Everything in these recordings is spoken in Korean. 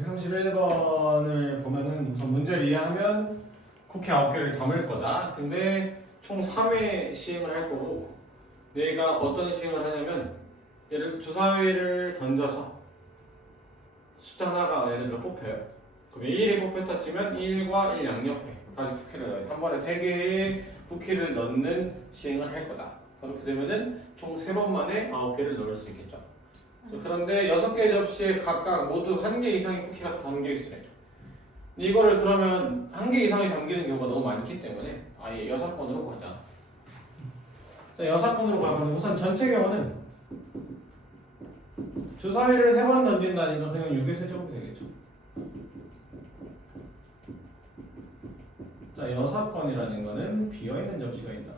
131번을 보면은 우선 문제를 이해하면 쿠키 9개를 담을 거다. 근데 총 3회 시행을 할 거고, 내가 어떤 시행을 하냐면 예를 주사위를 던져서 숫자 하나가 예를 들어 뽑혀요. 그럼 1이 뽑혔다 치면 1과 1 양옆에까지 쿠키를 넣어요. 한 번에 3개의 쿠키를 넣는 시행을 할 거다. 그렇게 되면은 총 3번 만에 9개를 넣을 수 있겠죠. 그런데 6개 접시에 각각 모두 1개 이상의 쿠키가 다 담겨 있어요. 이거를 그러면 1개 이상이 담기는 경우가 너무 많기 때문에 아예 6건으로 가자. 자, 6건으로 가면 우선 전체 경우는 주사위를 3번 던진다니까 그냥 6의 세제곱이 되겠죠. 자, 6건이라는 거는 비어있는 접시가 있다.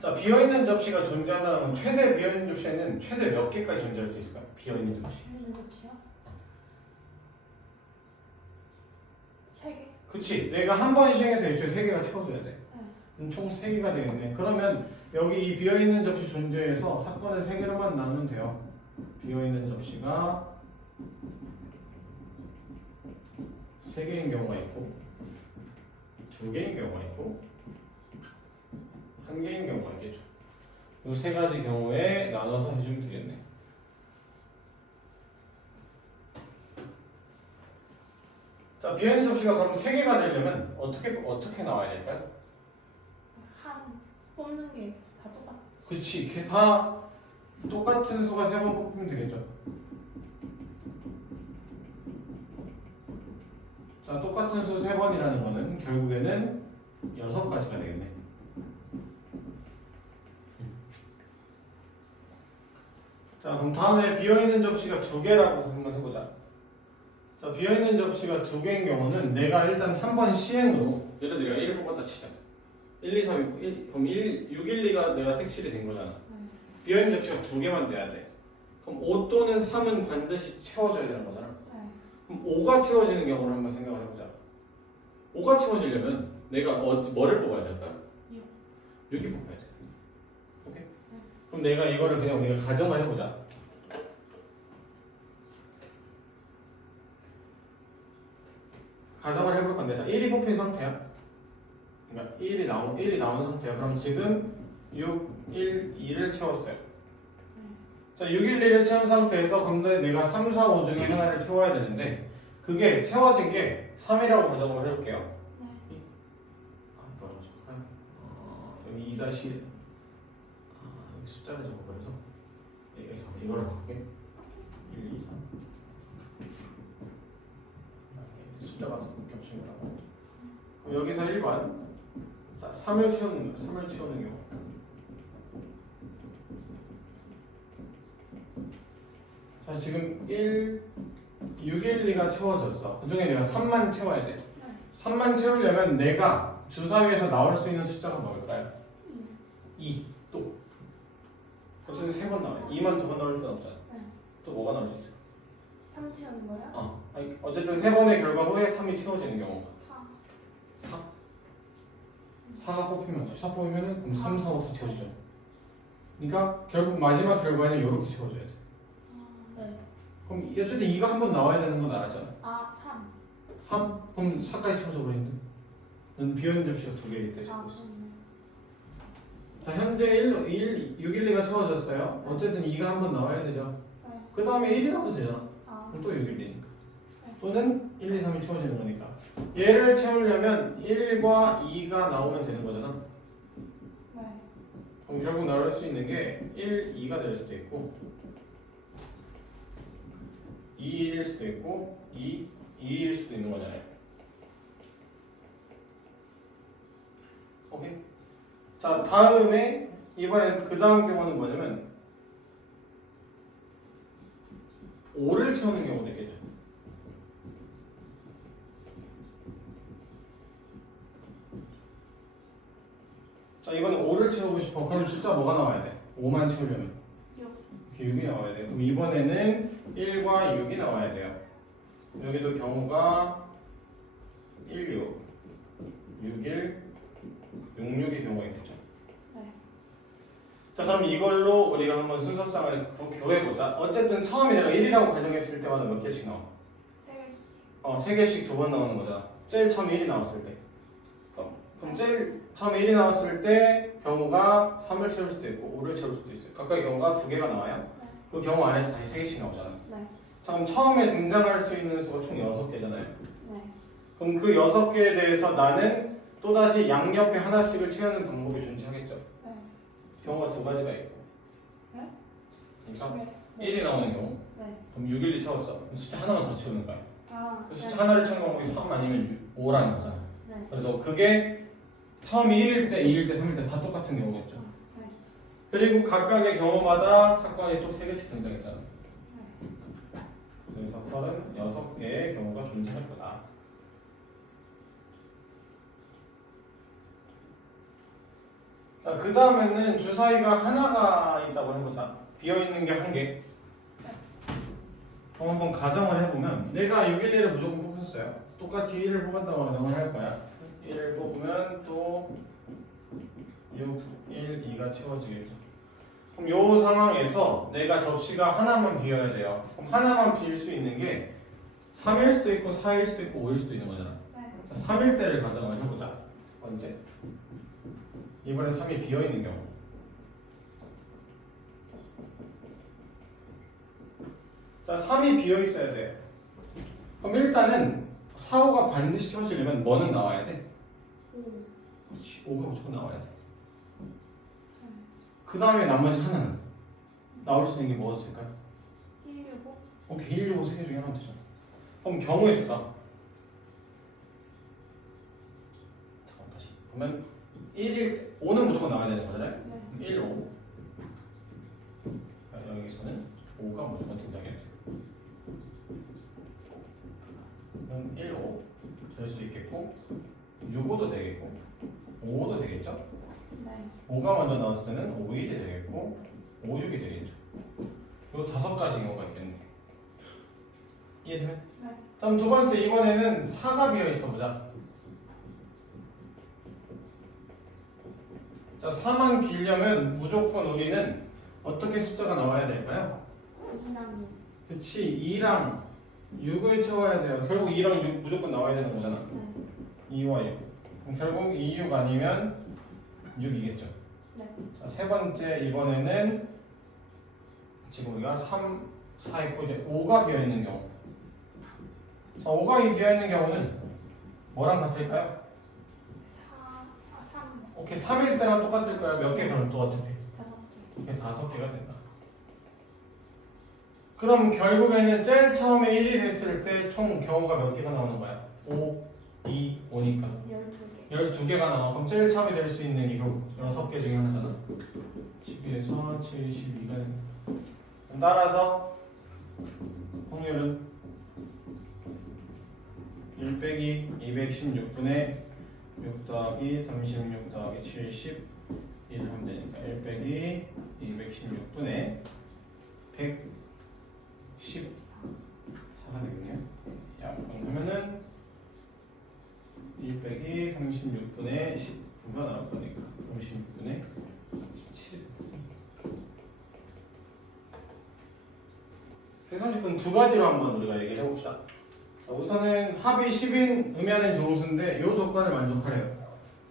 자, 비어있는 접시가 존재하는 최대 비어있는 접시에는 최대 몇 개까지 존재할 수 있을까요? 비어있는 접시. 비어있는 접시요? 3개? 그치. 내가 한 번 시행해서 애초에 3개가 채워줘야 돼. 네. 그럼 총 3개가 되겠네. 그러면 여기 이 비어있는 접시 존재에서 사건을 3개로만 나누면 돼요. 비어있는 접시가 3개인 경우가 있고 2개인 경우가 있고 1개인 경우가 있겠죠. 이 3가지 경우에 나눠서 해주면 되겠네. 자, 비어있는 접시가 그럼 3개가 되려면 어떻게 나와야 될까요? 한 뽑는 게 다 똑같지. 그치, 이게 다 똑같은 수가 3번 뽑히면 되겠죠. 자, 똑같은 수 3번이라는 거는 결국에는 6가지가 되겠네. 자, 그럼 다음에 비어있는 접시가 2개라고 한번 해보자. 자, 비어있는 접시가 2개인 경우는 내가 일단 한 번 시행으로 예를 들어 1을 뽑았다 치자. 1, 2, 3, 1, 그럼 1, 6, 1, 2가 내가 색칠이 된 거잖아. 네. 비어있는 접시가 2개만 돼야 돼. 그럼 5 또는 3은 반드시 채워져야 되는 거잖아. 네. 그럼 5가 채워지는 경우를 한번 생각을 해보자. 5가 채워지려면 내가 뭐를 뽑아야 될까요? 6이 뽑아야 돼. 오케이? 그럼 내가 이거를 그냥 우리가 가정을 해보자. 가정을 해볼 건데, 자, 1이 뽑힌 상태야. 그러니까 1이 나오는 상태야. 그럼 지금 6, 1, 2를 채웠어요. 자, 6, 1, 2를 채운 상태에서 근데 내가 3, 4, 5 중에 하나를 채워야 되는데 그게 채워진 게 3이라고 가정을 해볼게요. 네. 떨어져. 여기 2 다시 여기 숫자를 적어버려서 이거를 바꿀게. 1, 2, 3 숫자가 겹친 거라고. 그럼 여기서 1번 자, 3을 채우는 경우. 자, 지금 1, 6, 1, 2가 채워졌어. 그 중에 내가 3만 채워야 돼. 3만 채우려면 내가 주사위에서 나올 수 있는 숫자가 뭘까요? 2. 또. 어쨌든 3번 나와요. 2만 2번 나올 건 없잖아. 네. 또 뭐가 나올 수 있어? 3 채우는 거요? 아니, 어쨌든 3번의 결과 후에 3이 채워지는 경우. 4. 4? 4가 뽑히면 4 뽑으면은 그럼 3, 4, 5 다 채워지죠. 그러니까 결국 마지막 결과에는 이렇게 채워져야 돼. 네. 그럼 어쨌든 2가 한 번 나와야 되는 건 알았잖아. 3. 3? 그럼 4까지 채워져 버리는데. 넌 비어있는 접시가 2개일 때 아, 채웠어. 그렇네. 자, 현재 6, 1, 2가 채워졌어요. 어쨌든 2가 한 번 나와야 되죠. 네. 그 다음에 1이 나와도 되잖아. 아, 그럼 또 6, 1, 2니까. 네. 또는 1, 2, 3이 채워지는 거니까. 얘를 채우려면 1과 2가 나오면 되는 거잖아. 네. 그럼 결국 나올 수 있는 게 1, 2가 될 수도 있고 2, 1일 수도 있고 2, 2일 수도 있는 거잖아요. 오케이? 자, 다음에 이번엔 그 다음 경우는 뭐냐면 5를 채우는 경우도 있겠죠. 자, 이번엔 5를 채우고 싶어. 그럼 숫자 뭐가 나와야 돼? 5만 채우려면 6. 이렇게 6이 나와야 돼요. 그럼 이번에는 1과 6이 나와야 돼요. 여기도 경우가 1, 6, 6, 1, 6, 6의 경우가 있겠죠. 자, 그럼 이걸로 우리가 한번 순서상을 교해보자. 어쨌든 처음에 내가 1이라고 가정했을 때마다 몇 개씩 나와? 3개씩. 3개씩 2번 나오는 거잖아. 제일 처음에 1이 나왔을 때. 그럼 제일 처음에 1이 나왔을 때 경우가 3을 채울 수도 있고 5를 채울 수도 있어요. 각각의 경우가 2개가 나와요. 네. 그 경우 안에서 다시 3개씩 나오잖아. 네. 자, 그럼 처음에 등장할 수 있는 수가 총 6개잖아요. 네. 그럼 그 6개에 대해서 나는 또다시 양옆에 하나씩을 채우는 방법이 존재하겠죠. 네. 경우가 2가지가 있고. 네? 그러니까 네. 1이 나오는 경우. 네. 그럼 6, 1이 채웠어. 그럼 숫자 하나만 더 채우는 거야. 아. 그 숫자 하나를 채우는 방법이 3 아니면 5라는 거잖아. 네. 그래서 그게 처음이 1일 때, 2일 때, 3일 때 다 똑같은 경우겠죠. 네. 그리고 각각의 경우마다 사건이 또 3개씩 등장했잖아. 그래서 36개의 경우가 존재할 거다. 자, 그 다음에는 주사위가 하나가 있다고 해보자. 비어있는 게 한 개. 그럼 한번 가정을 해보면 내가 6, 1, 1을 무조건 뽑았어요. 똑같이 1을 뽑았다고 가정을 할 거야. 1을 뽑으면 또 6, 1, 2가 채워지겠죠. 그럼 이 상황에서 내가 접시가 하나만 비어야 돼요. 그럼 하나만 빌 수 있는 게 3일 수도 있고 4일 수도 있고 5일 수도 있는 거잖아. 네. 자, 3일 때를 가정을 해보자. 언제? 이번에 3이 비어있는 경우. 자, 3이 비어있어야 돼. 그럼 일단은 4, 5가 반드시 채워지려면 뭐는 나와야 돼? 5가 무조건 나와야 돼. 그 다음에 나머지 하나는 나올 수 있는 게 뭐가 될까요? 165. 오케이, 1, 6, 5 3개 중에 하나면 되죠. 그럼 경우의 수다. 잠깐 다시. 그러면 1일 5는 무조건 나와야 되는 거잖아요. 네. 1, 5. 여기서는 5가 무조건 등장해야 돼. 그럼 1, 5 될 수 있겠고 6, 5도 되겠고 5, 5도 되겠죠? 네. 5가 먼저 나왔을 때는 5, 1이 되겠고 5, 6이 되겠죠. 그리고 5가지 경우가 있겠네. 이해되면? 네. 다음 두 번째 이번에는 4가 비어 있어 보자. 자, 4만 빌려면 무조건 우리는 어떻게 숫자가 나와야 될까요? 2랑 그치, 2랑 6을 채워야 돼요. 결국 2랑 6 무조건 나와야 되는 거잖아. 2와 6. 그럼 결국 2, 6 아니면 6이겠죠. 네. 자, 세 번째 이번에는 지금 우리가 3, 4 있고 이제 5가 비어 있는 경우. 자, 5가 비어 있는 경우는 뭐랑 같을까요? 3. 오케이, 3일 때랑 똑같을 거야. 몇 개 그럼 또 어차피? 5개. 이게 5개가 된다. 그럼 결국에는 제일 처음에 1이 됐을 때 총 경우가 몇 개가 나오는 거야? 5, 2, 5니까 12개. 12개가 나와. 그럼 제일 처음에 될 수 있는 이거 6개 중에 하나잖아. 12에서 7, 12가 된다. 따라서 확률은 1 빼기 216분의 6 더하기 36 더하기 70 1을 하면 되니까 1 빼기 216분의 114가 되겠네요. 야, 그러면은 1 빼기 36분의 19가 나올 거니까 36분의 17. 130분 두 가지로 한번 우리가 얘기를 해봅시다. 자, 우선은 합이 10인 의미하는 정수인데 이 조건을 만족하래요.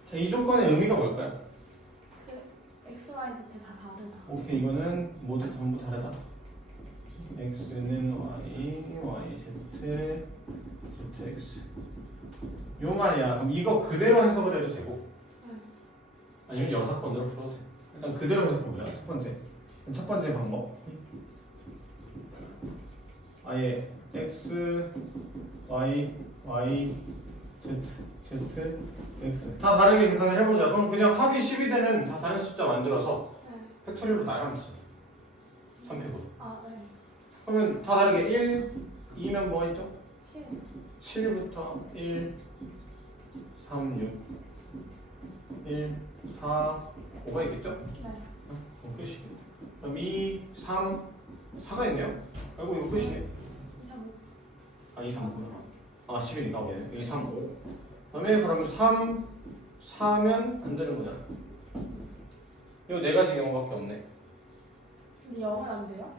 자, 이 조건의 의미가 뭘까요? X, Y, Z 다 다르다. 오케이, 이거는 모두 전부 다르다. x는 y, y, z, z, x. 요 말이야. 그럼 이거 그대로 해석을 해도 되고, 아니면 여사건으로 풀어도 돼. 일단 그대로 해석해보자. 첫 번째. 첫 번째 방법. 아예 x, y, y, z, z, x 다 다르게 계산을 해보자. 그럼 그냥 합이 10이 되는 다 다른 숫자 만들어서 팩토리로 나열하면 되죠. 3팩으로. 아, 네. 그러면 다 다르게 1, 2면 뭐가 있죠? 7. 7부터 1, 3, 6, 1, 4, 5가 있겠죠? 네. 끝이. 그럼 2, 3, 4가 있네요. 결국 이거 끝이네. 2, 3, 5. 아, 2, 3, 5구나. 아, 10이니까 오네. 2, 3, 5. 그다음에 그럼 3, 4면 안 되는 거잖아. 이 요 네 가지 경우밖에 없네. 근데 영어는 안 돼요?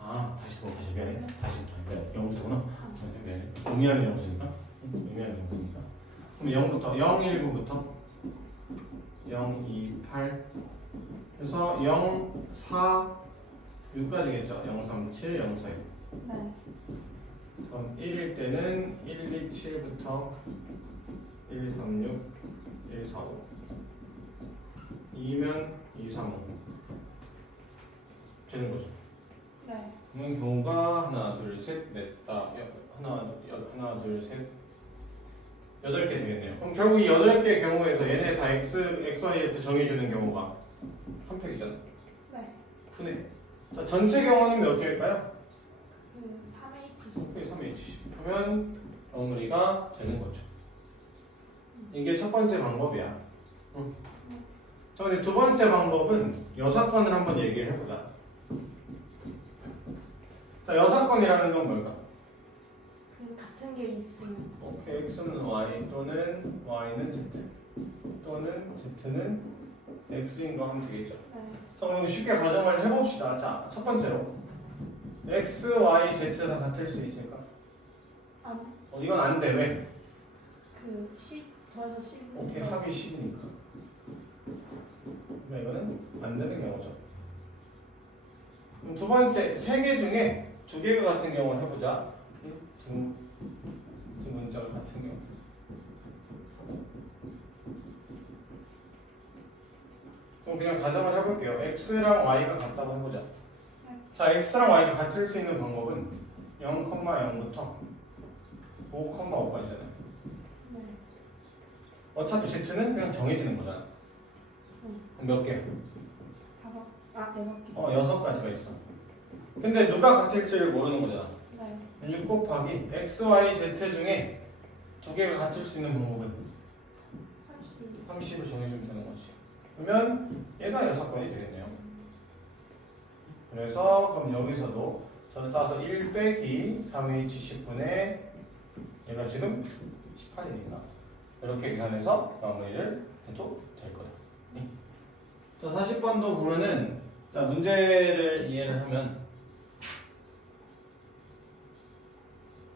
아, 다시 미안해. 다시 미안해. 0부터구나. 미안해. 의미하는 영수니까. 의미하는 영수니까. 그럼 0부터 0, 1부부터 0, 2, 8 해서 0, 4, 6까지겠죠. 0, 3, 7, 0, 4, 6. 네. 그럼 1일 때는 1, 2, 7부터 1, 3, 6, 1, 4, 5. 2면 2, 3, 5. 되는 거죠. 네. 그런 경우가 하나, 둘, 셋, 넷, 다 하나, 둘, 셋, 8개 되겠네요. 그럼 결국 이 8개의 경우에서 얘네 다 x, y, z 정해주는 경우가 한 팩이잖아. 네. 푸네. 자, 전체 경우는 몇 개일까요? 그 3H. 3H. 하면 정리가 되는 거죠. 이게 첫 번째 방법이야. 응. 자, 근데 두 번째 방법은 여사건을 한번 얘기를 해보자. 자, 여사건이라는 건 뭘까? 그 같은 게 있으면. 오케이, x는 y 또는 y는 z 또는 z는 x인 거 하면 되겠죠. 네. 자, 그럼 쉽게 가정을 해봅시다. 자, 첫 번째로 x, y, z 다 같을 수 있을까? 아니. 이건 안 돼. 왜? 그 10 더해서 10. 오케이, 합이 10이니까. 그러니까 이거는 안 되는 경우죠. 그럼 두 번째, 세 개 중에 두 개가 같은 경우를 해보자. 두 문자가 같은 경우. 그럼 그냥 가정을 해볼게요. x랑 y가 같다고 해보자. 자, x랑 y가 같을 수 있는 방법은 0,0부터 5,5까지잖아요. 네. 어차피 z는 그냥 정해지는 거잖아. 몇 개? 6가지가 있어. 근데 누가 같을지를 모르는 거잖아. 네. 6 곱하기 x, y, z 중에 두 개가 같을 수 있는 방법은 30. 30을 정해주면 되는 거지. 그러면 얘가 6건이 되겠네요. 그래서 그럼 여기서도 저는 따서 1 빼기 3h 10분의 얘가 지금 18이니까 이렇게 계산해서 마무리를 해도 될 거다. 자, 40번도 보면은 자, 문제를 이해를 하면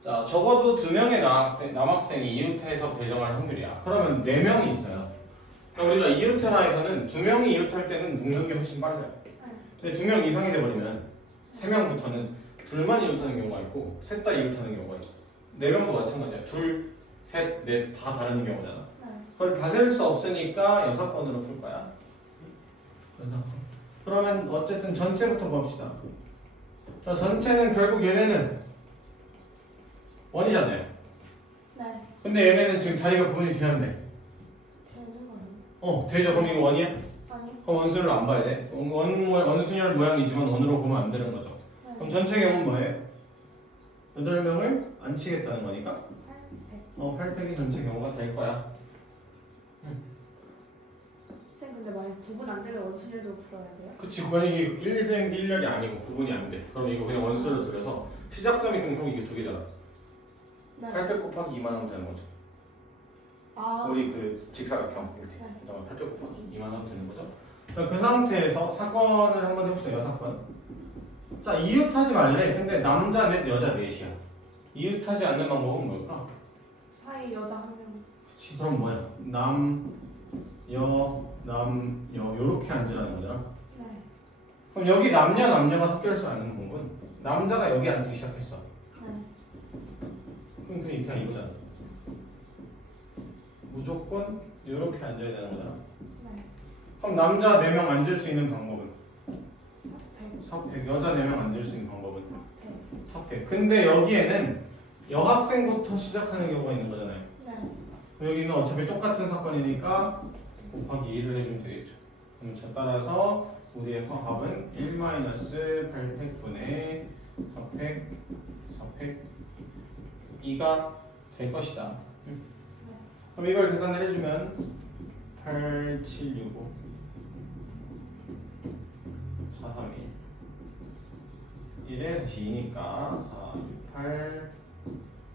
자, 적어도 2명의 남학생이 이웃해서 배정할 확률이야. 그러면 4명이 있어요. 그러니까 우리가 이웃해라에서는 2명이 이웃할 때는 묶는 게 훨씬 빨라요. 근데 2명 이상이 돼버리면 3명부터는 둘만 이웃하는 경우가 있고 셋 다 이웃하는 경우가 있어. 4명도 마찬가지야. 둘, 셋, 넷 다 다른 경우잖아. 그걸 다 셀 수 없으니까 6건으로 풀 거야. 그러면 어쨌든 전체부터 봅시다. 자, 전체는 결국 얘네는 원이잖아요. 네. 근데 얘네는 지금 자리가 구분이 되었네. 되는 거예요? 되죠. 그럼 이거 원이야? 아니. 그럼 원수를 안 봐야 돼. 원순열 모양이지만 원으로 보면 안 되는 거죠. 네. 그럼 전체 경우는 뭐예요? 8명을 안 치겠다는 거니까 8팩이 전체 경우가 될 거야. 쌤 근데 만약 구분 안 되면 원순열도 풀어야 돼요? 그치, 만약에 1생 1렬이 아니고 구분이 안 돼. 그럼 이거 그냥 원수를 들여서 시작점이 그럼 이게 두 개잖아. 네. 8팩 곱하기 2만 하면 되는 거죠. 아. 우리 그 직사각형 이렇게. 네. 그다음에 8팩 곱하기 2만 하면 되는 거죠. 자, 그 상태에서 사건을 한번 해보세요. 사건. 자, 이웃하지 말래. 근데 남자 넷, 여자 넷이야. 이웃하지 않는 방법은 뭘까? 사이 여자 한 명. 그치, 그럼 뭐야? 남, 여, 요렇게 앉으라는 거잖아. 네. 그럼 여기 남녀가 섞여 있지 않는 부분 남자가 여기 앉기 시작했어. 네. 그럼 그냥 이거잖아. 무조건 이렇게 앉아야 되는 거잖아. 네. 그럼 남자 4명 앉을 수 있는 방법은? 네. 4팩. 여자 4명 앉을 수 있는 방법은? 네. 4팩. 근데 여기에는 여학생부터 시작하는 경우가 있는 거잖아요. 네. 여기는 어차피 똑같은 사건이니까 곱하기 2를 해주면 되겠죠. 그럼 자, 따라서 우리의 합은 1-8팩분의 4팩 2가 될 것이다. 그럼 이걸 계산을 해주면 8, 7, 6, 5 4, 3, 1 1에 다시 2니까 4, 6, 8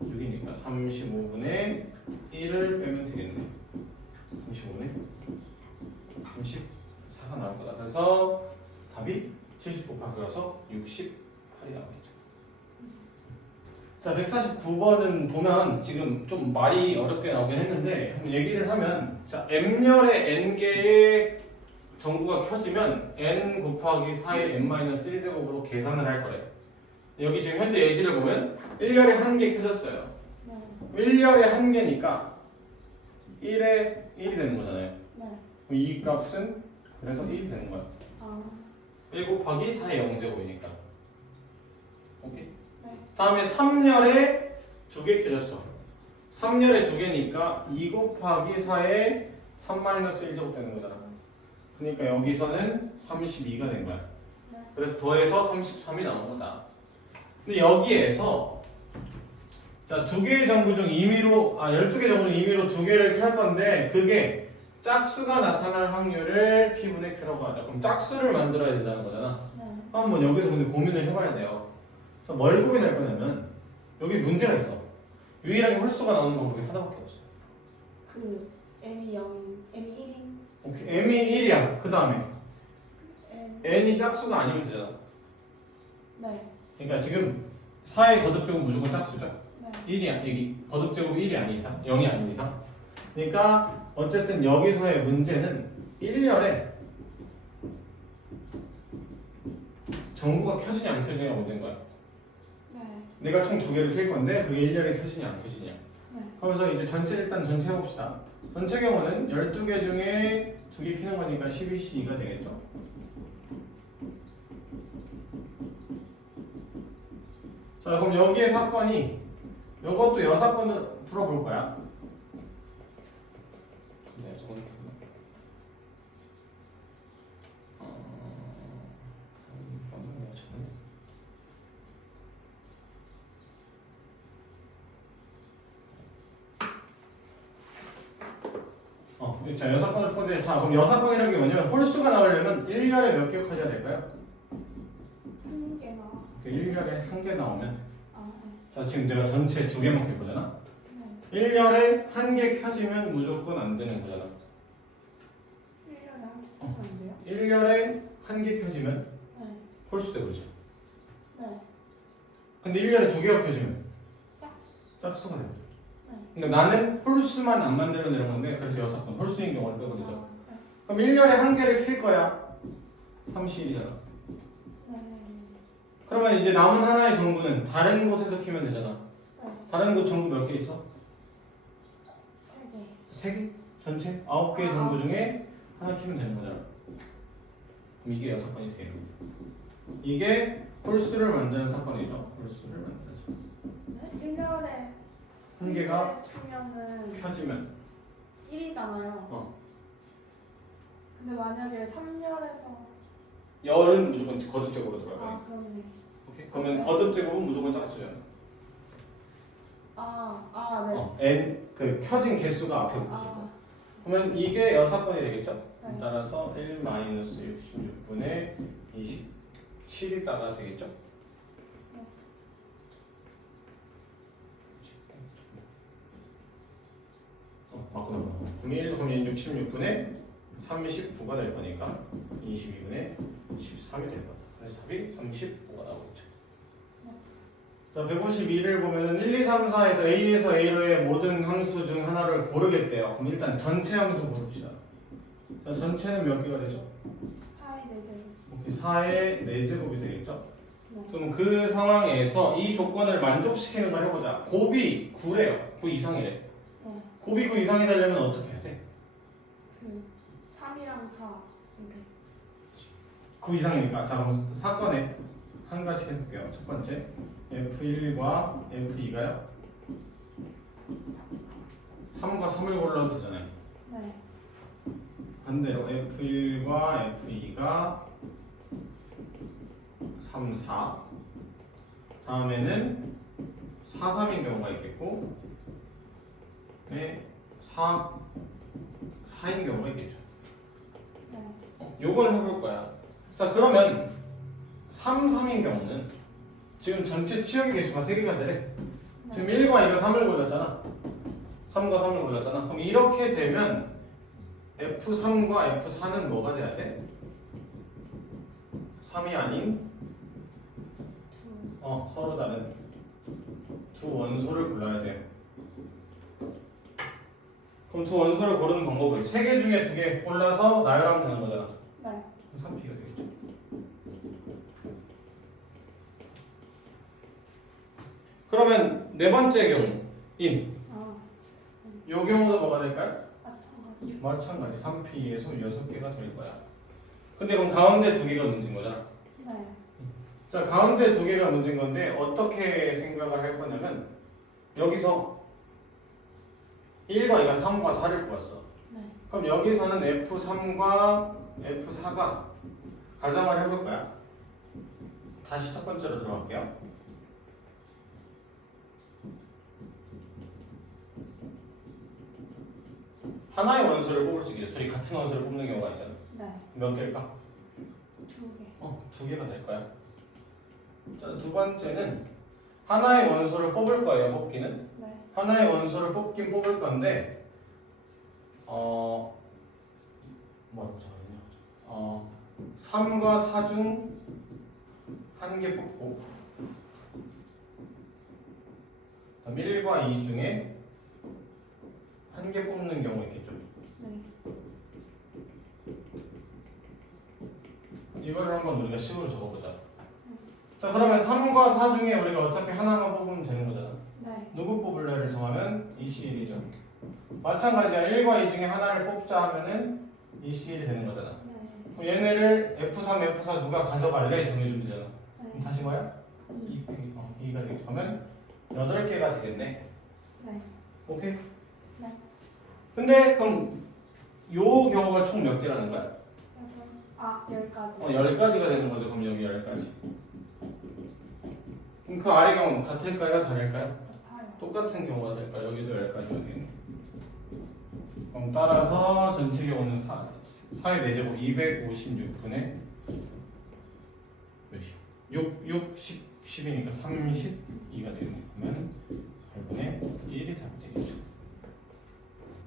6이니까 35분의 1을 빼면 되겠네. 35분의 34가 하나 나올 거다. 그래서 답이 70 곱하기여서 68이 나오겠죠. 자, 149번은 보면 지금 좀 말이 어렵게 나오긴 했는데 한번 얘기를 하면, 자, m열의 n개의 전구가 켜지면 n 곱하기 4의 n-1제곱으로 계산을 할 거래. 여기 지금 현재 예시를 보면 1열에 한 개 켜졌어요. 네. 1열에 한 개니까 1에 1이 되는 거잖아요. 네. 그럼 이 값은 그래서 1이 되는 거야. 아. 1 곱하기 4의 0제곱이니까. 오케이? 네. 다음에 3열에 두 개 켜졌어. 3열에 두 개니까 2 곱하기 4의 3-1제곱 되는 거잖아. 그러니까 여기서는 32가 된 거야. 네. 그래서 더해서 33이 나온 거다. 근데 여기에서 자, 2개의 전구 중 12개 전구 중 임의로 2개를 켤 건데 그게 짝수가 나타날 확률을 P분의 Q라고 하자. 그럼 짝수를 만들어야 된다는 거잖아. 네. 한번 여기서 근데 고민을 해봐야 돼요. 그래서 뭘 고민할 거냐면 여기 문제가 있어. 유일하게 홀수가 나오는 방법이 하나밖에 없어. 그 M이 0인 M이 1인 오케이. M이 1이야. 그 다음에 N. N이 짝수가 아니면 되잖아. 네. 그러니까 지금 4의 거듭제곱은 무조건 짝수죠. 네. 1이야. 여기 거듭제곱 1이 아닌 이상, 0이 아닌 이상. 그러니까 어쨌든 여기서의 문제는 1열에 전구가 켜지냐 안 켜지냐가 문제인 거야. 네. 내가 총 2개를 켤 건데 그게 1열에 켜지냐 안 켜지냐. 네. 그래서 이제 일단 전체 해봅시다. 전체 경우는 12개 중에 2개 켜는 거니까 12C2가 되겠죠. 자, 그럼 여기에 사건이 이것도 여사건을 풀어볼 거야. 네, 저건 자, 여사건을 풀 건데, 자, 그럼 여사건이라는 게 뭐냐면 홀수가 나오려면 1열에 몇 개 커져야 될까요? 한 개가. 그 1열에 한 개 나오면, 아. 네. 자, 지금 내가 전체 2개만 켤 거잖아. 네. 1열에 한 개 켜지면 무조건 안 되는 거잖아. 1년에 한 개 써서 안 돼요? 1열에 한 개 켜지면 네. 홀수 되버리죠. 네. 근데 1열에 2개가 켜지면 짝수. 짝수가 되죠. 네. 근데 나는 홀수만 안 만들어내는 건데, 그래서 6건, 홀수인 경우를 빼버리죠. 아, 네. 그럼 1열에 한 개를 킬 거야. 31이잖아. 네. 그러면 이제 남은 하나의 전구는 다른 곳에서 키면 되잖아. 네. 다른 곳 전구 몇 개 있어? 3개. 3개? 전체? 9개의 전구 중에 하나 키면 되는 거잖아. 그럼 이게 6건이 돼요. 이게 홀수를 만드는 사건이죠. 홀수를 만드는 사건. 네? 1년에 한 개가 키면은 켜지면 1이잖아요. 근데 만약에 3년에서 열은 무조건 거듭제곱으로 들어갈 거야. 아, 그렇네. 오케이? 그러면 거듭제곱은 무조건 짝수잖아. 네. n 그 켜진 개수가 앞에 붙는 거. 그러면 이게 6건이 되겠죠? 네. 따라서 1-66분의 27이다가 되겠죠? 네. 바꾸는 거. 그럼 66분의 39가 될 거니까 22분의 13이 될 거다. 그래서 답이 35가 나오겠죠. 자, 152를 보면은 1, 2, 3, 4에서 A에서 A로의 모든 함수 중 하나를 고르겠대요. 그럼 일단 전체 함수 고릅시다. 자, 전체는 몇 개가 되죠? 4의 4제곱. 4의 4제곱이 되겠죠? 네. 그럼 그 상황에서 이 조건을 만족시키는 걸 해보자. 곱이 9래요. 9 이상이래. 네. 곱이 9 이상이 되려면 어떻게 해야 돼? 그 3이랑 4. 이렇게. 9 이상이니까. 자, 그럼 사건에 한 가지 해볼게요. 첫 번째, F1과 F2가요. 3과 3을 골라도 되잖아요. 네. 반대로 F1과 F2가 3, 4. 다음에는 4, 3인 경우가 있겠고, 네, 4, 4인 경우가 있겠죠. 네. 요걸 해볼 거야. 자, 그러면 3, 3인 경우는 지금 전체 치역의 개수가 3개가 되래. 지금 1과 2가 3을 골랐잖아. 3과 3을 골랐잖아. 그럼 이렇게 되면 F3과 F4는 뭐가 돼야 돼? 3이 아닌 두. 서로 다른 두 원소를 골라야 돼요. 그럼 두 원소를 고르는 방법은 세 개 중에 두 개 골라서 나열하면 되는 거잖아. 네. 3P가 되겠죠. 그러면 네 번째 경우인 아. 요 경우도 뭐가 될까요? 마찬가지. 마찬가지 3P에서 6개가 될 거야. 근데 그럼 가운데 두 개가 문제인 거잖아. 네. 자, 가운데 두 개가 문제인 건데 어떻게 생각을 할 거냐면 여기서 1과 2가 3과 4를 뽑았어. 네. 그럼 여기서는 F3과 F4가 가정을 해볼 거야. 다시 첫 번째로 들어갈게요. 하나의 원소를 뽑을 수 있겠죠. 둘이 같은 원소를 뽑는 경우가 있잖아. 네. 몇 개일까? 두 개. 두 개가 될 거야. 자, 두 번째는 하나의 원소를 뽑을 거예요. 뽑기는. 네. 하나의 원소를 뽑긴 뽑을 건데 뭐죠? 3과 4 중 한 개 뽑고 그다음 1과 2 중에 한 개 뽑는 경우 있겠죠. 네. 이거를 한번 우리가 식으로 적어보자. 자, 그러면 3과 4 중에 우리가 어차피 하나만 뽑으면 되는 거잖아. 네. 누구 뽑을래를 정하면 EC1이죠. 마찬가지야. 1과 2 중에 하나를 뽑자 하면은 EC1이 되는 거잖아. 네. 그럼 얘네를 F3, F4 누가 가져갈래? 정해주면 되잖아. 그럼 네. 다시 뭐야? 2가 되겠죠. 그러면 8개가 되겠네. 네. 오케이? 네. 근데 그럼 요 경우가 총 몇 개라는 거야? 아, 10가지. 10가지가 되는 거죠. 그럼 여기 10가지. 그럼 그 아래 경우는 같을까요? 다를까요? 같아요. 똑같은 경우가 될까요? 여기도 10가지가 되겠네. 그럼 따라서 전체 경우는 4의 4제곱 256분의 몇이야? 6, 10, 10이니까 32가 되겠네. 그러면 8분의 1이 답이 되겠죠.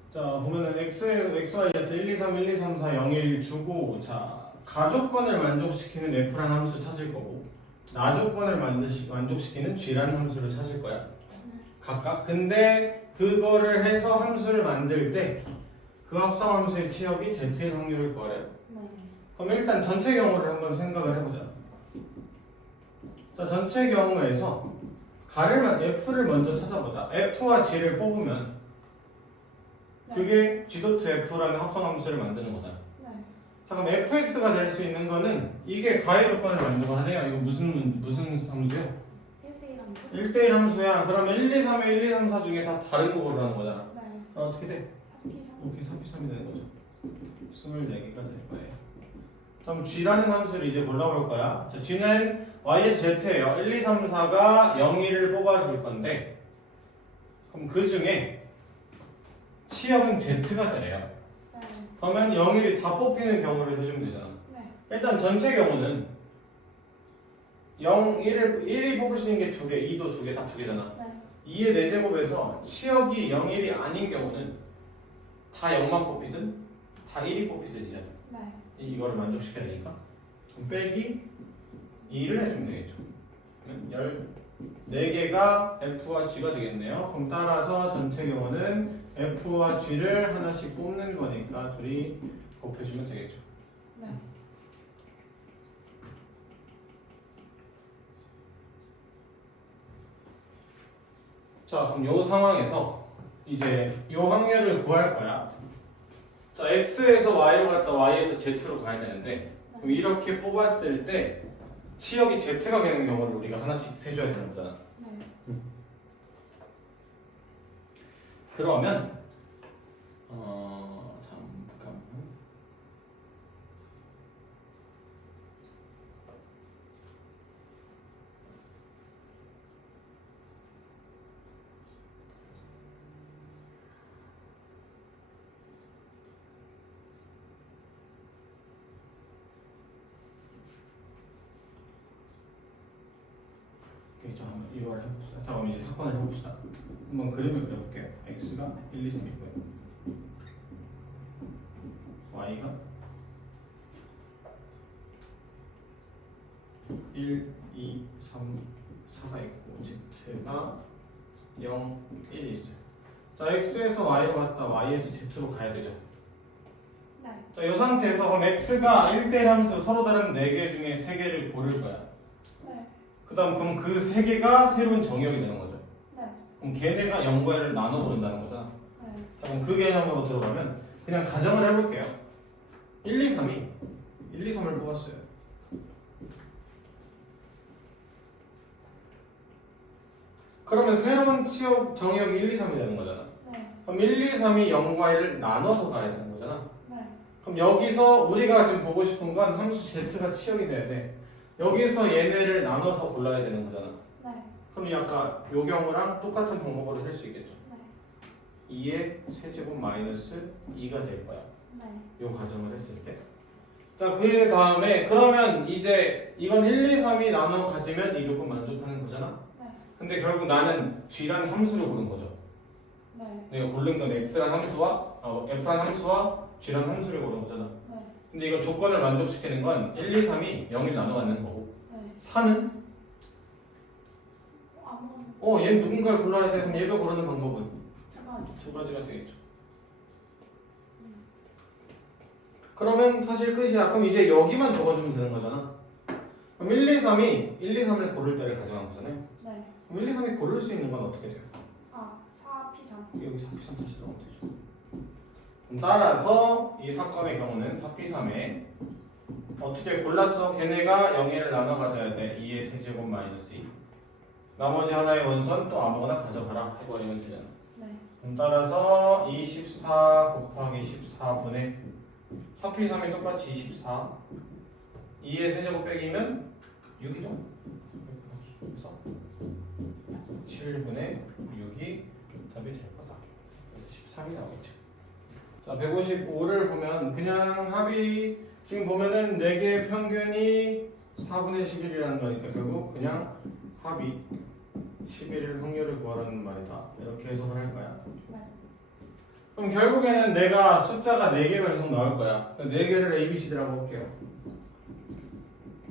자, 보면은 X와 Z 1, 2, 3, 1, 2, 3, 4, 0, 1 주고, 자, 가조건을 만족시키는 F라는 함수 찾을 거고, 나조건을 만족시키는 G라는 함수를 찾을 거야. 각각. 근데 그거를 해서 함수를 만들 때 그 합성 함수의 치역이 Z일 확률을 구하래요. 네. 그럼 일단 전체 경우를 한번 생각을 해보자. 자, 전체 경우에서 F를 먼저 찾아보자. F와 G를 뽑으면 네. 그게 G.F라는 합성함수를 만드는 거잖아. 네. 자, 그럼 fx가 될 수 있는 거는 이게 가해 조건을 만족하네요. 이거 무슨 함수야? 1대1 함수? 1대1 함수야. 그러면 1, 2, 3에 1, 2, 3, 4 중에 다 다른 거 고르라는 거잖아. 네. 어떻게 돼? 3P 3. 이렇게 3p3이 되는 거죠. 24개가 될 거예요. 그럼 g라는 함수를 이제 골라볼 거야. 자, g는 y에서 z예요. 1, 2, 3, 4가 0, 1을 뽑아줄 건데 그럼 그 중에 치역은 z가 되래요. 네. 그러면 0, 1이 다 뽑히는 경우를 세주면 되잖아. 네. 일단 전체 경우는 0, 1이 뽑을 수 있는 게 2개, 2도 2개, 다 2개잖아. 네. 2의 4제곱에서 치역이 0, 1이 아닌 경우는 다 0만 뽑히든 다 1이 뽑히든이잖아. 네. 이거를 만족시켜야 되니까. 그럼 빼기 2를 해주면 되겠죠. 그러면 14개가 F와 G가 되겠네요. 그럼 따라서 전체 경우는 F와 G를 하나씩 뽑는 거니까 둘이 곱해주면 되겠죠. 네. 자, 그럼 요 상황에서 이제 요 확률을 구할 거야. 자, X에서 Y로 갔다 Y에서 Z로 가야 되는데 그럼 이렇게 뽑았을 때 치역이 Z가 되는 경우를 우리가 하나씩 세줘야 되는 거잖아. 네. 그러면 잠깐만. 잠깐만 이걸 해봅시다. 자, 그럼 이제 사건을 해봅시다. 한번 그림을 그려볼게요. X가 1, 2, 3 있고요. Y가 1, 2, 3, 4가 있고 z가 0, 1이 있어요. 자, x에서 y로 갔다 y에서 z로 가야 되죠. 네. 자, 이 상태에서 그럼 x가 1대1 함수 서로 다른 4개 중에 3개를 고를 거야. 네. 그럼 그 3개가 새로운 정의역이 되는 거죠. 네. 그럼 걔네가 0과 1을 나눠 고른다는 거잖아. 네. 자, 그럼 그 개념으로 들어가면 그냥 가정을 해볼게요. 1, 2, 3이 1, 2, 3을 뽑았어요. 그러면 새로운 취업 정의역이 1, 2, 3이 되는 거잖아. 네. 그럼 1, 2, 3이 0과 1을 나눠서 가야 되는 거잖아. 네. 그럼 여기서 우리가 지금 보고 싶은 건 함수 z가 치역이 돼야 돼. 여기서 얘네를 나눠서 골라야 되는 거잖아. 네. 그럼 이 아까 요 경우랑 똑같은 방법으로 할 수 있겠죠. 네. 2의 세제곱 마이너스 2가 될 거야. 네. 요 과정을 했을 때. 자, 그 다음에 그러면 이제 이건 1, 2, 3이 나눠 가지면 이 조건 만족하는 거잖아. 네. 근데 결국 나는 g란 함수를 고른 거죠. 네. 내가 고른 건 x란 함수와 f란 함수와 g란 함수를 고른 거잖아. 네. 근데 이건 조건을 만족시키는 건 1, 2, 3이 0을 나눠 갖는 거고 네. 4는 아무거나. 얘는 누군가를 골라야 돼. 그럼 얘가 고르는 방법은 잠깐. 두 가지가 되겠죠. 그러면 사실 끝이야. 그럼 이제 여기만 적어주면 되는 거잖아. 그럼 1, 2, 3이 1, 2, 3을 고를 때를 가정한 거잖아요. 네. 그럼 1, 2, 3이 고를 수 있는 건 어떻게 돼요? 아, 4P3. 여기 4P3 다시 넣으면 되죠. 그럼 따라서 이 사건의 경우는 4P3에 어떻게 골랐어? 걔네가 0일을 나눠 가져야 돼. 2의 세제곱 마이너스 2. 나머지 하나의 원선 또 아무거나 가져가라 해버리면 되잖아. 네. 그럼 따라서 24 곱하기 14분의 4P3이 똑같이 24 2의 세제곱 빼기면 6이죠. 그래서 7분의 6이 답이 될 거다. 그래서 13이 나오겠죠. 자, 155를 보면 그냥 합이 지금 보면은 4개의 평균이 4분의 11이라는 거니까 결국 그냥 합이 11을 확률을 구하라는 말이다. 이렇게 해석을 할 거야. 네. 그럼 결국에는 내가 숫자가 4개가 계속 나올 거야. 4개를 ABCD라고 할게요.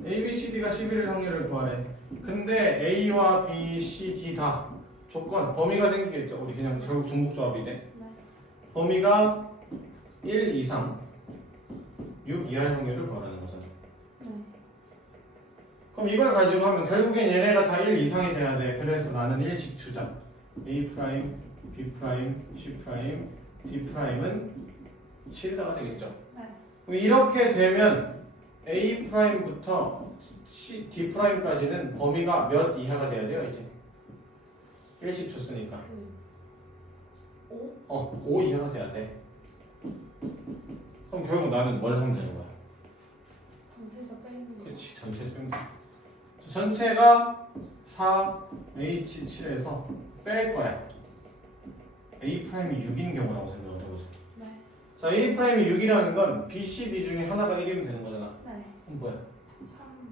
ABCD가 11일 확률을 구하래. 근데 A와 B, C, D 다 조건, 범위가 생기겠죠. 우리 그냥 결국 중복조합이 돼. 네. 범위가 1 이상 6 이하의 확률을 구하라는 거잖아. 네. 그럼 이걸 가지고 하면 결국엔 얘네가 다 1 이상이 돼야 돼. 그래서 나는 1씩 주자. A', B', C', D'은 7이다가 되겠죠. 네. 그럼 이렇게 되면 A'부터 D'까지는 범위가 몇 이하가 돼야 돼요, 이제? 1씩 줬으니까. 5? 5 이하가 돼야 돼. 그럼 결국 나는 뭘 하면 되는 거야? 전체적 빼는 거. 그렇지, 전체 빼면 돼. 전체가 4H7에서 뺄 거야. A'이 6인 경우라고 생각을 해보자. 네. 자, A'이 6이라는 건 B, C, D 중에 하나가 1이면 되는 거잖아. 네. 그럼 뭐야?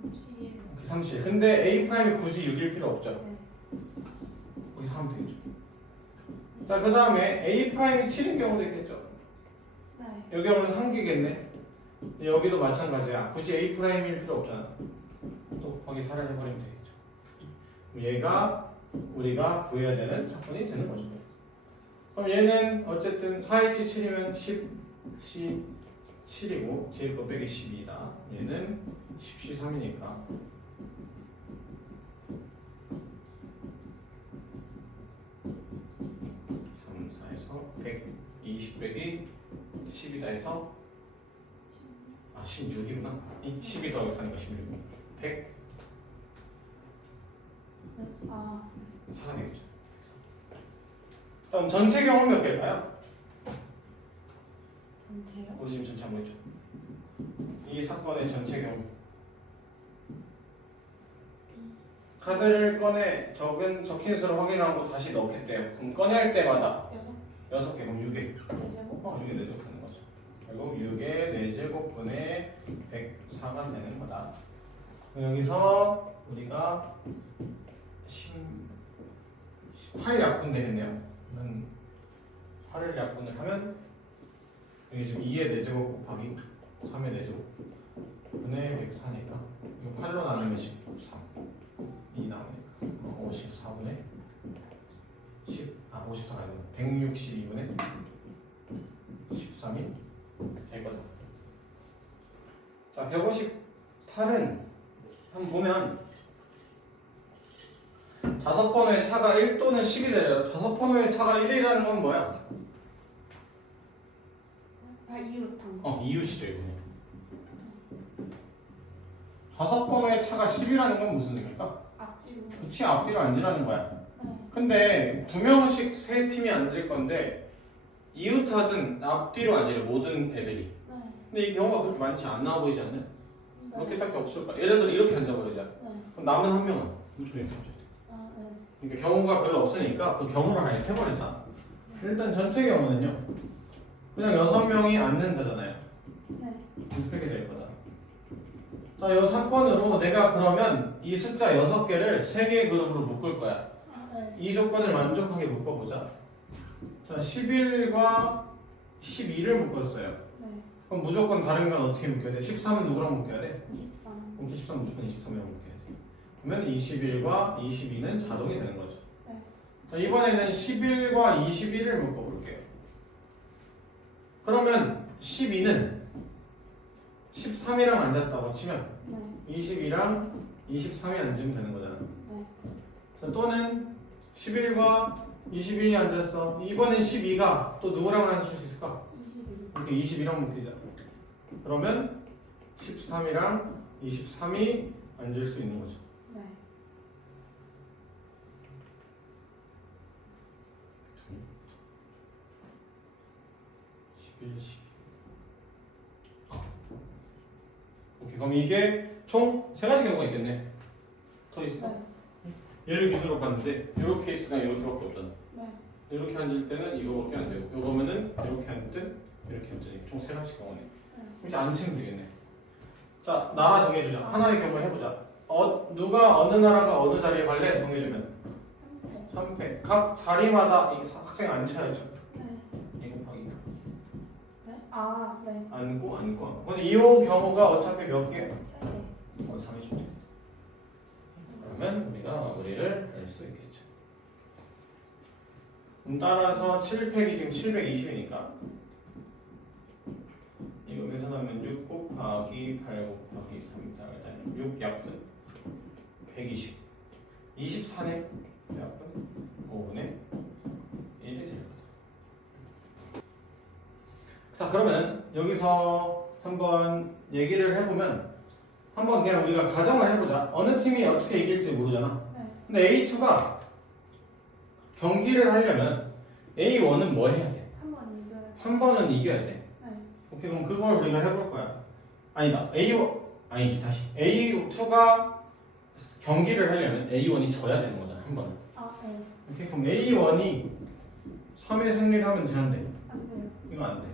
31. 그 37. 근데 A'이 굳이 6일 필요 없죠. 네. 거기 3 되겠죠. 자, 그 다음에 A'이 7인 경우도 있겠죠. 네. 여기 오면 한 개겠네. 여기도 마찬가지야. 굳이 A'일 필요 없잖아. 또 곱하기 4를 해버리면 되겠죠. 그럼 얘가 우리가 구해야 되는 사건이 되는 거죠. 그럼 얘는 어쨌든 4H7이면 10C 7이고 제 거 빼기 12다. 얘는 10C 3이니까 3, 4에서 120 빼기 10이다 해서 16이구나. 12 더하기 4니까 16이고 100 아. 4가 되겠죠. 그럼 전체 경우 몇 개일까요? 전체요? 우리 지금 전체 한번 했죠. 이 사건의 전체 경우 카드를 꺼내 적힌 수를 확인하고 다시 넣겠대요. 그럼 꺼내 할 때마다 6개, 그럼 6개. 6의 4제곱 되는 거죠. 결국 6의 4제곱분의 104가 되는 거다. 그럼 여기서 우리가 18 약분 되겠네요. 8을 약분을 하면 여기 지금 2의 4제곱 곱하기 3의 4제곱 분의 104니까 이거 8로 나누면 10 3 2 나오니까 54분의 54가 아니고 162분의 13이 되거든. 자, 158은 한번 보면 자석번호의 차가 1 또는 10이래요. 자석번호의 차가 1이라는 건 뭐야? 아, 이웃한 이웃이죠, 이거는. 좌석번호의 차가 10이라는 건 무슨 의미일까? 앞뒤로. 그치, 앞뒤로 앉으라는 거야. 네. 근데 두 명씩 세 팀이 앉을 건데 이웃하든 앞뒤로 앉아요, 모든 애들이. 네. 근데 이 경우가 그렇게 많지 않아 보이지 않나요? 네. 이렇게 딱히 없을 거야. 예를 들어 이렇게 앉아버리자. 네. 그럼 남은 한 명은 무슨 이렇게 앉아야 돼? 아, 네. 그러니까 경우가 별로 없으니까 그 경우를 아예 세버리자. 일단 전체 경우는요, 그냥 6명이 앉는다잖아요. 네. 이렇게 될 거다. 자, 이 사건으로 내가 그러면 이 숫자 6개를 3개의 그룹으로 묶을 거야. 아, 네. 이 조건을 만족하게 묶어보자. 자, 11과 12를 묶었어요. 네. 그럼 무조건 다른 건 어떻게 묶여야 돼? 13은 누구랑 묶여야 돼? 23. 그럼 13 무조건 23이랑 묶여야 돼. 그러면 21과 22는 자동이 되는 거죠. 네. 자, 이번에는 11과 21을 묶어볼게요. 그러면 12는 13이랑 앉았다고 치면 네. 20이랑 23이 앉으면 되는 거잖아. 네. 자, 또는 11과 21이 앉았어. 이번엔 12가 또 누구랑 앉을 수 있을까? 22. 이렇게 20이랑 묶이자. 그러면 13이랑 23이 앉을 수 있는 거죠. 네. 11, 12. 오케이, 그럼 이게 총 3가지 경우가 있겠네. 더 있어? 네. 얘를 기준으로 봤는데 이렇게 있으나 이렇게밖에 없잖아. 네. 이렇게 앉을 때는 이거밖에 안 되고 요거면은 이렇게 앉을 땐 이렇게 앉으니 총 3가지 경우네. 그럼 이제 안 치면 되겠네. 자, 나라 정해주자. 하나의 경우 해보자. 누가 어느 나라가 어느 자리에 갈래? 정해주면 3패. 각 자리마다 이 학생 앉혀야죠. 네. 이거 곱하기 네. 아, 네. 앉고. 근데 이 경우가 어차피 몇 개? 3개. 3이죠. 그러면 우리가 마무리를 할 수 있겠죠. 따라서 7팩이 지금 720이니까 이거 계산하면 6 곱하기 8 곱하기 3 일단 6 약분 120 24네 약분 5분의 1이 될 거다. 자, 그러면 여기서 한번 얘기를 해보면 한번 그냥 우리가 가정을 해보자. 어느 팀이 어떻게 이길지 모르잖아. 네. 근데 A2가 경기를 하려면 A1은 뭐 해야 돼? 한 번 이겨야 돼. 한 번은 이겨야 돼. 네. 오케이, 그럼 그걸 우리가 해볼 거야. 아니다. 아니지, 다시. A2가 경기를 하려면 A1이 져야 되는 거잖아, 한 번은. 아, 네. 오케이, 그럼 A1이 3회 승리를 하면 되는데 안 돼요. 이거 안 돼.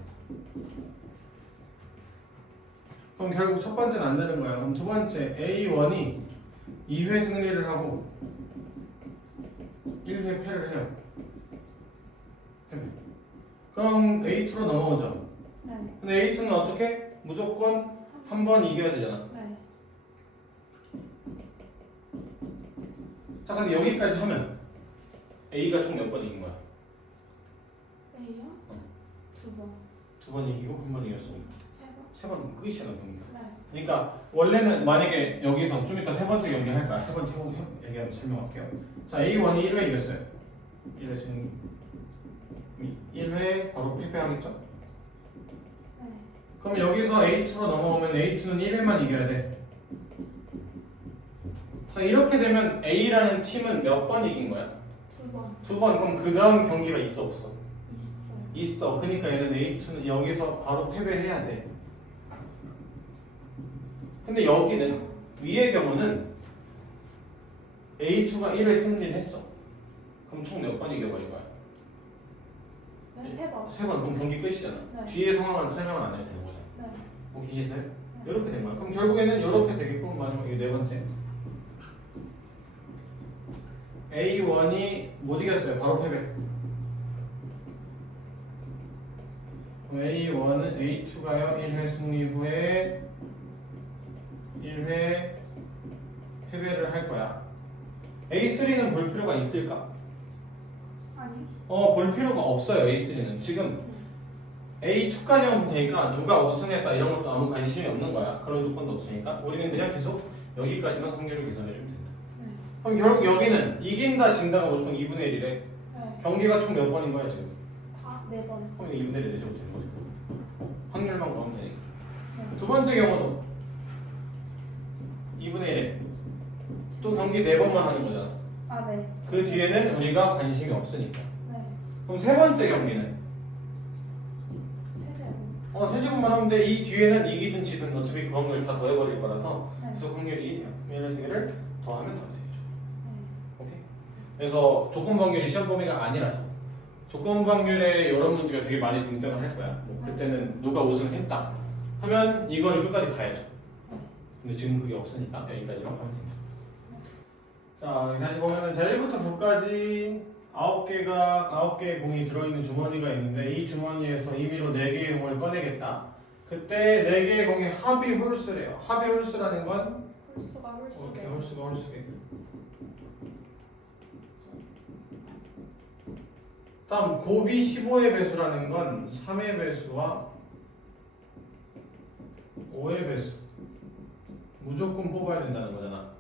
그럼 결국 첫 번째는 안 되는 거야. 그럼 두 번째 A1이 2회 승리를 하고 1회 패를 해요. 그럼 A2로 넘어오죠. 네. 근데 A2는 어떻게? 무조건 한 번 이겨야 되잖아. 네. 자, 근데 여기까지 하면 A가 총 몇 번 이긴 거야? A요? 어. 2번. 2번 이기고 한 번 이겼으니까 3번. 3번 끝이잖아, 경기가. 네. 그러니까 원래는 만약에 여기서 좀 이따 세 번째 경기 할까? 세 번째 얘기하면 설명할게요. 자, A1이 1회 이겼어요. 1회 승리. 1회 바로 패배하겠죠? 네. 그럼 여기서 A2로 넘어오면 A2는 1회만 이겨야 돼. 자, 이렇게 되면 A라는 팀은 몇 번 이긴 거야? 2번. 2번. 그럼 그 다음 경기가 있어 없어? 있어요. 있어. 그러니까 얘는 A2는 여기서 바로 패배해야 돼. 근데 여기는 위의 경우는 A2가 1회 승리를 했어. 그럼 총 몇 번 이겨버린 거야? 네, 3번. 3번. 그럼 경기 끝이잖아. 네. 뒤에 상황을 설명을 안 해도 되는 거잖아. 네. 오케이, 이해돼요? 이렇게 된 거야. 그럼 결국에는 이렇게 되겠고, 마지막 이게 네 번째. A1이 못 이겼어요. 바로 패배. 그럼 A1은 A2가요. 1회 승리 후에 1회 해배를 할 거야. A3는 볼 필요가 있을까? 아니. 볼 필요가 없어요. A3는 지금 A2까지 하면 되니까 누가 우승했다 이런 것도 아무 관심이 없는 거야. 그런 조건도 없으니까 우리는 그냥 계속 여기까지만 확률을 계산해주면 된다. 네. 그럼 결국 여기는 이긴다 진다가 무조건 2분의 1이래. 네. 경기가 총 몇 번인 거야 지금? 다 4번. 그럼 2분의 1이 되죠 되는 거죠. 확률만 구하면 되니까. 네. 두 번째 경우도 2분의 1에 또 경기 4번만 하는 거잖아. 아, 네. 그 뒤에는 우리가 관심이 없으니까. 네. 그럼 세 번째 경기는 세제곱. 세제곱만 하면 돼. 이 뒤에는 이기든 지든 어차피 그 확률 다 더해버릴 거라서 네. 그래서 확률이 얘네 세 개를 더하면 더 되죠. 네. 오케이? 그래서 조건 확률이 시험 범위가 아니라서 조건 확률에 이런 문제가 되게 많이 등장을 할 거야. 뭐 그때는 누가 우승했다 하면 이거를 끝까지 가야죠. 근데 지금 그게 없으니까 여기까지만 하면 된다. 자, 여기 다시 보면은 자 1부터 9까지 9개의 공이 들어있는 주머니가 있는데 이 주머니에서 임의로 4개의 공을 꺼내겠다. 그때 4개의 공의 합이 홀수래요. 합이 홀수라는 건 홀수가 홀수가. 이렇게 홀수가 홀수게. 다음 곱이 15의 배수라는 건 3의 배수와 5의 배수 무조건 뽑아야 된다는 거잖아.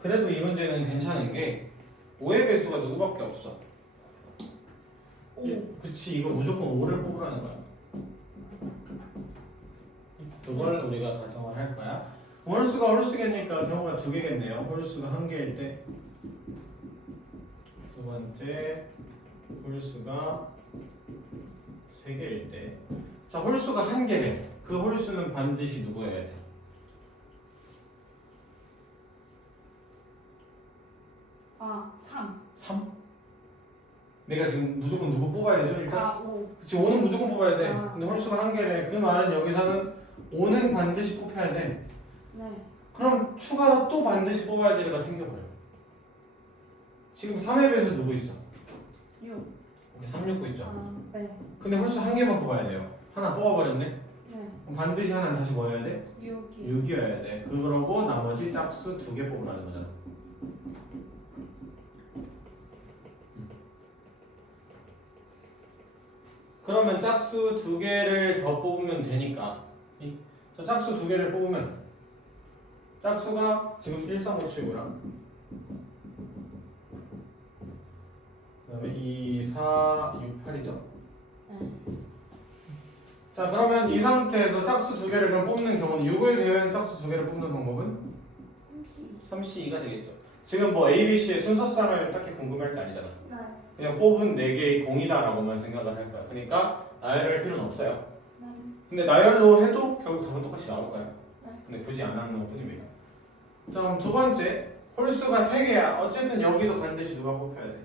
그래도 이 문제는 괜찮은 게 5의 배수가 누구밖에 없어. 오. 그치, 이거 무조건 5를 뽑으라는 거야. 그걸 우리가 가정을 할 거야. 홀수가 홀수겠니까 경우가 2개겠네요. 홀수가 1개일 때. 두 번째 홀수가 3개일 때. 자, 홀수가 1개래. 그 홀수는 반드시 누구여야 돼? 아, 3. 3? 내가 지금 무조건 누구 뽑아야 되죠? 일단? 4, 5. 그치, 5는 무조건 뽑아야 돼. 아. 근데 홀수가 1개래. 그 말은 여기서는 5는 반드시 뽑혀야 돼. 네. 그럼 추가로 또 반드시 뽑아야 될 애가 생겨버려. 지금 3의 배수 누구 있어? 6. 여기 3, 6, 9 있죠? 아, 네. 근데 홀수 1개만 뽑아야 돼요. 하나 뽑아버렸네? 네. 그럼 반드시 하나는 다시 뭐 해야 돼? 6이. 6이어야 돼. 그러고 나머지 짝수 2개 뽑으라는 거잖아. 그러면 짝수 2개를 더 뽑으면 되니까 저 짝수 2개를 뽑으면 짝수가 지금 1357구랑 그 다음에 2, 4, 6, 8이죠. 네. 자, 그러면 이 상태에서 짝수 2개를 그럼 뽑는 경우는 6을 제외한 짝수 2개를 뽑는 방법은 3C2가 되겠죠. 지금 뭐 A, B, C의 순서상을 딱히 궁금할 게 아니잖아. 네. 그냥 뽑은 4개의 공이다라고만 생각을 할 거야. 그러니까 나열할 필요는 없어요. 네. 근데 나열로 해도 결국 답은 똑같이 나올 거예요. 네. 근데 굳이 안 나오는 것 뿐입니다. 자, 그럼 두 번째 홀수가 3개야. 어쨌든 여기도 반드시 누가 뽑혀야 돼?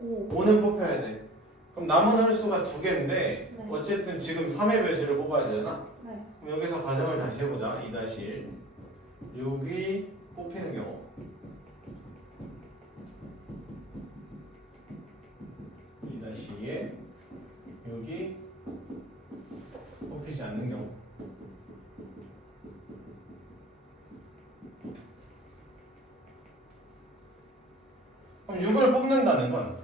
5. 5는 뽑혀야 돼. 그럼 남은 홀수가 2개인데 네. 어쨌든 지금 3의 배수를 뽑아야 되잖아. 네. 그럼 여기서 가정을 다시 해보자. 2-1 6이 뽑히는 경우 2-2에 6이 뽑히지 않는 경우 그럼 6을 뽑는다는 건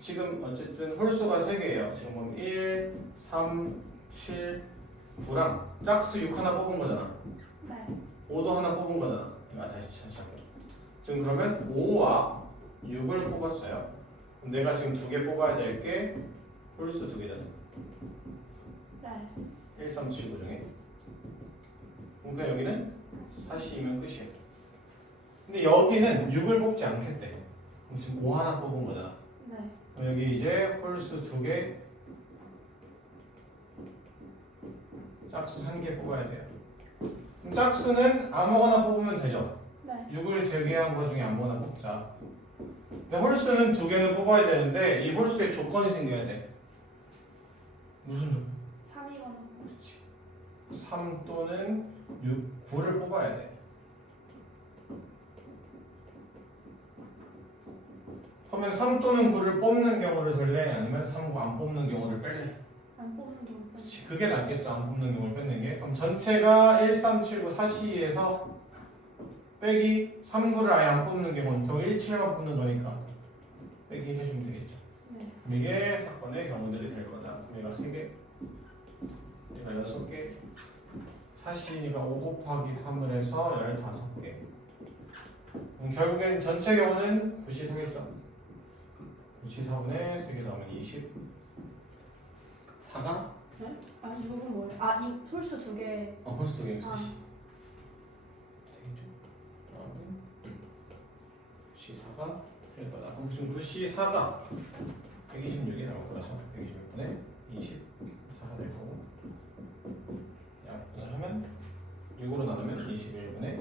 지금 어쨌든 홀수가 3개예요. 지금 보면 1, 3, 7, 9랑 짝수 6 하나 뽑은 거잖아. 네. 5도 하나 뽑은 거잖아. 다시 시작해. 지금 그러면 5와 6을 뽑았어요. 그럼 내가 지금 2개 뽑아야 될 게 홀수 2개잖아. 네. 1, 3, 7, 9 중에. 그러니까 여기는 4C이면 끝이에요. 근데 여기는 6을 뽑지 않겠대. 그럼 지금 5 하나 뽑은 거잖아. 네. 그럼 여기 이제 홀수 2개, 짝수 1개 뽑아야 돼요. 그럼 짝수는 아무거나 뽑으면 되죠. 네. 6을 제외한 것 중에 아무거나 뽑자. 근데 홀수는 2개는 뽑아야 되는데 이 홀수에 조건이 생겨야 돼. 무슨 조건? 3이거나. 그렇지. 3 또는 6, 9를 뽑아야 돼. 그러면 3 또는 9를 뽑는 경우를 쓸래? 아니면 3, 9 안 뽑는 경우를 뺄래? 안 뽑는 경우. 그렇지. 그게 낫겠죠. 안 뽑는 경우를 뺏는 게. 그럼 전체가 1, 3, 7, 9, 4C에서 빼기 3구를 아예 안 뽑는 게 보통 17만 뽑는 거니까 빼기 해주면 되겠죠. 네. 그럼 이게 사건의 경우들이 될 거다. 얘가 3개, 얘가 6개, 사시니가 5 곱하기 3을 해서 15개. 결국엔 전체 경우는 94겠죠. 94분의 3개 나오면 24가? 네? 아, 6은 뭐예요? 아, 이 홀수 2개. 홀수 2개 아. 되겠죠. 다음에 94가 될 거다. 그럼 지금 94가 126이 나올 거라서 126분의 24가 될 거고, 야, 이걸 하면 6으로 나누면 21분의